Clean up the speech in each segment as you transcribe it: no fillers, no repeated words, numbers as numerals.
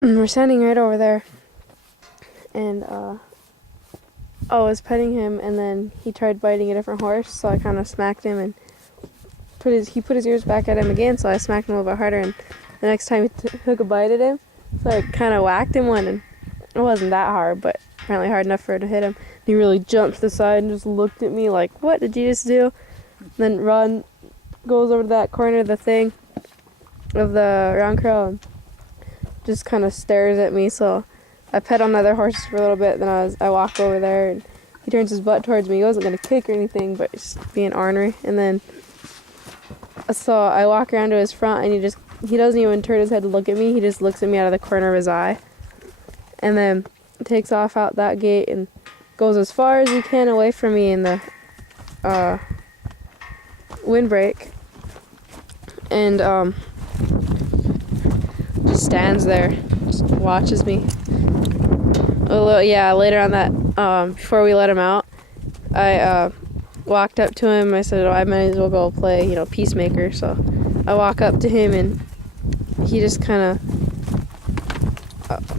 We're standing right over there, and I was petting him, and then he tried biting a different horse, so I kind of smacked him and he put his ears back at him again, so I smacked him a little bit harder, and the next time he took a bite at him, so I kind of whacked him one, and it wasn't that hard, but apparently hard enough for it to hit him. He really jumped to the side and just looked at me like, "What did you just do?" Then Ron goes over to that corner of the thing, of the round crow, and just kind of stares at me, so I pet on other horses for a little bit, then I walk over there, and he turns his butt towards me. He wasn't going to kick or anything, but just being ornery, and then so I walk around to his front, and he doesn't even turn his head to look at me. He just looks at me out of the corner of his eye, and then takes off out that gate and goes as far as he can away from me in the windbreak, and just stands there, just watches me. Later on that, before we let him out, I walked up to him. I said, I might as well go play, peacemaker. So I walk up to him, and he just kind of,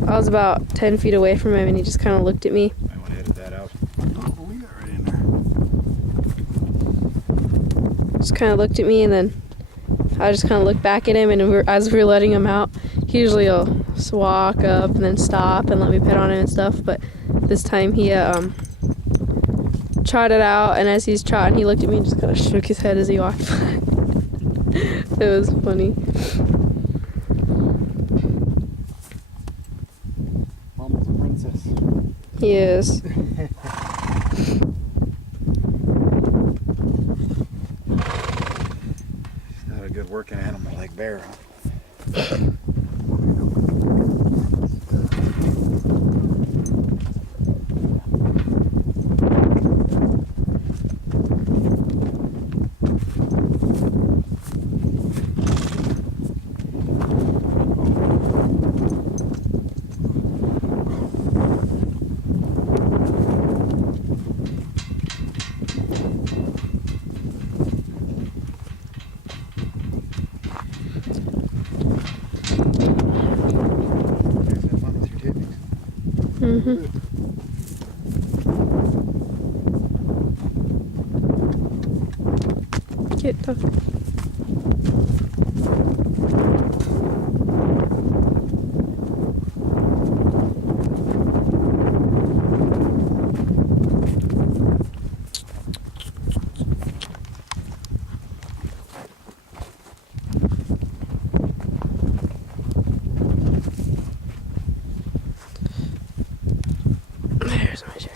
I was about 10 feet away from him, and he just kind of looked at me. I want to edit that out. Oh, we got right in there. Just kind of looked at me, and then I just kind of looked back at him, and as we were letting him out, he usually will just walk up and then stop and let me pet on him and stuff, but this time he trotted out, and as he's trotting, he looked at me and just kind of shook his head as he walked by. It was funny. Mama's a princess. He is. Not a good working animal like bear, huh? Mm-hmm. Get tough. There's my cherry.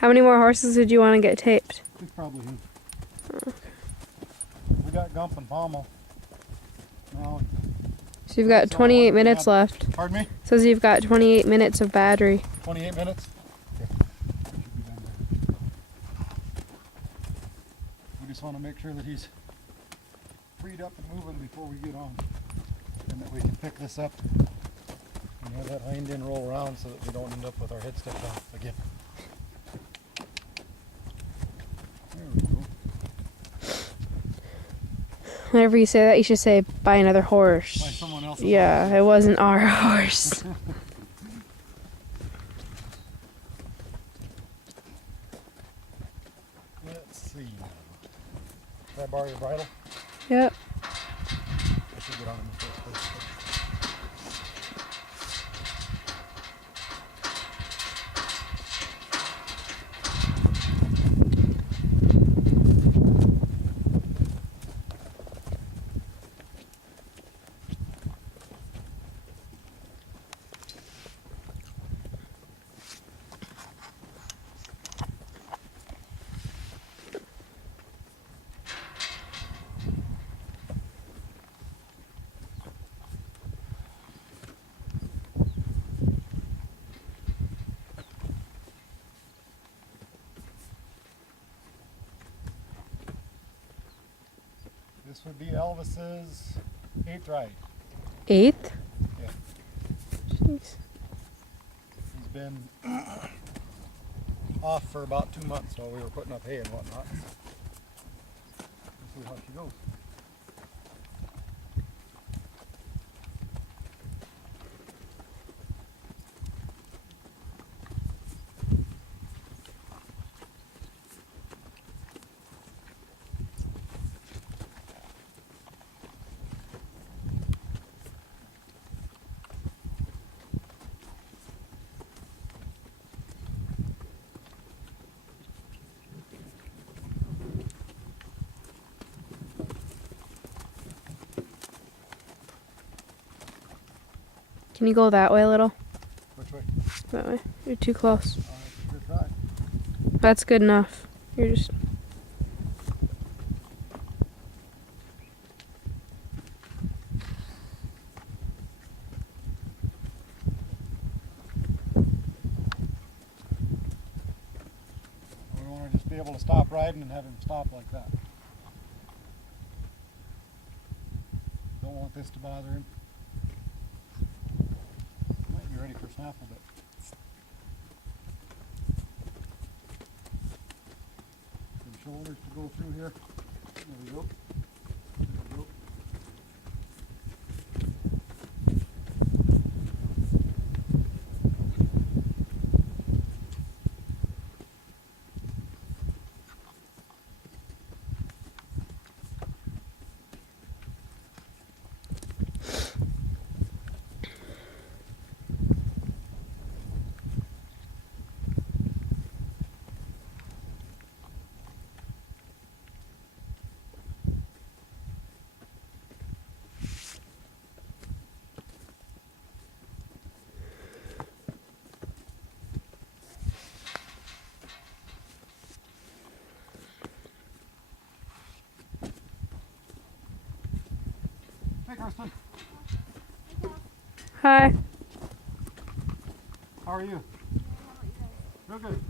How many more horses did you want to get taped? He's probably him. We got Gump and Pommel. Now, So you've got 28 minutes left. pardon me? Says you've got 28 minutes of battery. 28 minutes? Okay. Should be done there. We just want to make sure that he's freed up and moving before we get on. And that we can pick this up and have that hind end roll around so that we don't end up with our head stepped off again. There we go. Whenever you say that, you should say, buy another horse. By someone else's Yeah, it wasn't our horse. Let's see now. Should I borrow your bridle? Yep. I should get on in the first place. This would be Elvis's 8th ride. 8th? Yeah. Jeez. He's been off for about 2 months while we were putting up hay and whatnot. Let's see how she goes. Can you go that way a little? Which way? That way. You're too close. Good try. That's good enough. You're just... We want to just be able to stop riding and have him stop like that. Don't want this to bother him. Might be ready for snaffle bit. Some shoulders to go through here. There we go. There we go. Hey, Kirsten. Hi. How are you? Real good.